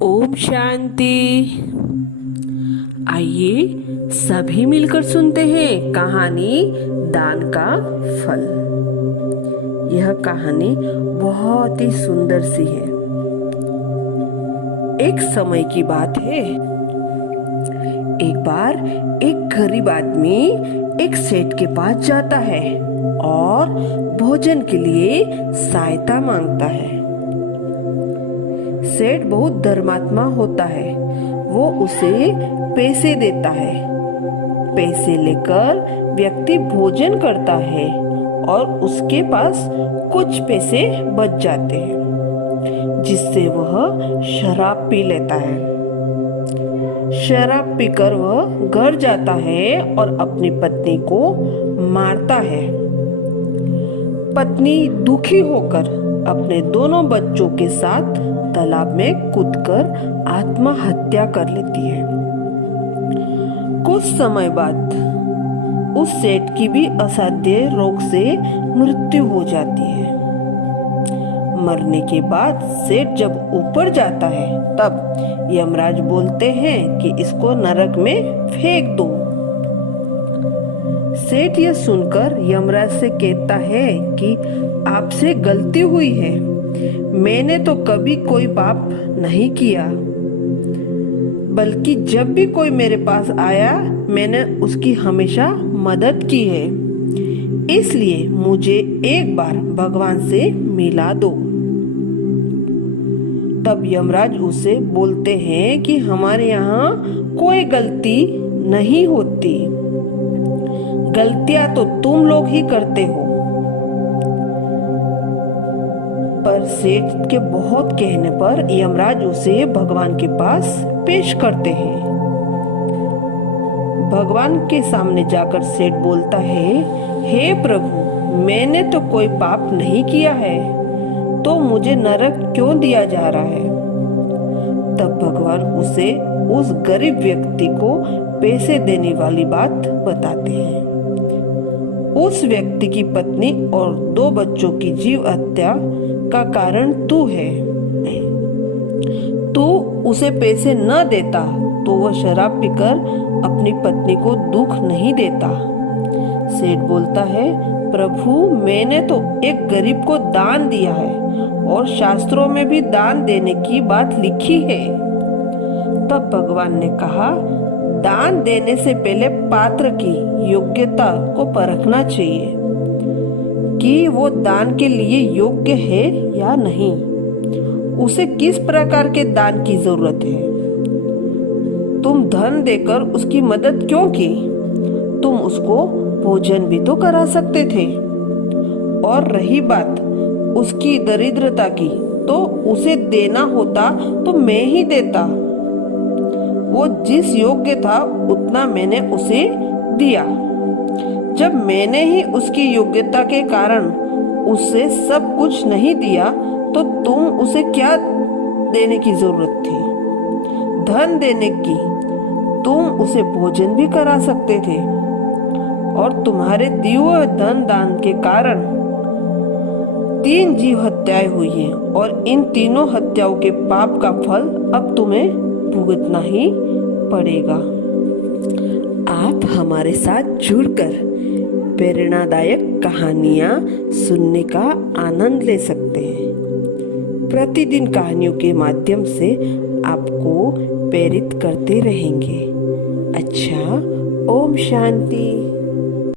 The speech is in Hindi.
ओम शांति। आइए सभी मिलकर सुनते हैं कहानी दान का फल। यह कहानी बहुत ही सुंदर सी है। एक समय की बात है। एक बार एक गरीब आदमी एक सेठ के पास जाता है और भोजन के लिए सहायता मांगता है। सेठ बहुत धर्मात्मा होता है। वो उसे पैसे देता है। पैसे लेकर व्यक्ति भोजन करता है और उसके पास कुछ पैसे बच जाते हैं, जिससे वह शराब पी लेता है। शराब पीकर वह घर जाता है और अपनी पत्नी को मारता है। पत्नी दुखी होकर अपने दोनों बच्चों के साथ तालाब में कूदकर आत्महत्या कर लेती है। कुछ समय बाद उस सेठ की भी असाध्य रोग से मृत्यु हो जाती है। मरने के बाद सेठ जब ऊपर जाता है तब यमराज बोलते हैं कि इसको नरक में फेंक दो। सेठ यह सुनकर यमराज से कहता है कि आपसे गलती हुई है। मैंने तो कभी कोई पाप नहीं किया, बल्कि जब भी कोई मेरे पास आया मैंने उसकी हमेशा मदद की है। इसलिए मुझे एक बार भगवान से मिला दो। तब यमराज उसे बोलते हैं कि हमारे यहाँ कोई गलती नहीं होती। गलतियां तो तुम लोग ही करते हो। पर सेठ के बहुत कहने पर यमराज उसे भगवान के पास पेश करते हैं। भगवान के सामने जाकर सेठ बोलता है, हे प्रभु, मैंने तो कोई पाप नहीं किया है, तो मुझे नरक क्यों दिया जा रहा है? तब भगवान उसे उस गरीब व्यक्ति को पैसे देने वाली बात बताते हैं। उस व्यक्ति की पत्नी और 2 बच्चों की जीव हत्या का कारण तू है। तू उसे पैसे न देता तो वह शराब पीकर अपनी पत्नी को दुख नहीं देता। सेठ बोलता है, प्रभु, मैंने तो एक गरीब को दान दिया है और शास्त्रों में भी दान देने की बात लिखी है। तब भगवान ने कहा, दान देने से पहले पात्र की योग्यता को परखना चाहिए कि वो दान के लिए योग्य है या नहीं। उसे किस प्रकार के दान की जरूरत है। तुम धन देकर उसकी मदद क्यों की? तुम उसको भोजन भी तो करा सकते थे। और रही बात उसकी दरिद्रता की, तो उसे देना होता तो मैं ही देता। वो जिस योग्य था उतना मैंने उसे दिया। जब मैंने ही उसकी योग्यता के कारण उसे सब कुछ नहीं दिया तो तुम उसे क्या देने की जरूरत थी? धन देने की, तुम उसे भोजन भी करा सकते थे। और तुम्हारे दिए हुए धन दान के कारण 3 जीव हत्याएं हुई हैं और इन तीनों हत्याओं के पाप का फल अब तुम्हें भुगतना ही पड़ेगा। आप हमारे साथ जुड़कर प्रेरणादायक कहानियाँ सुनने का आनंद ले सकते हैं। प्रतिदिन कहानियों के माध्यम से आपको प्रेरित करते रहेंगे। अच्छा, ओम शांति।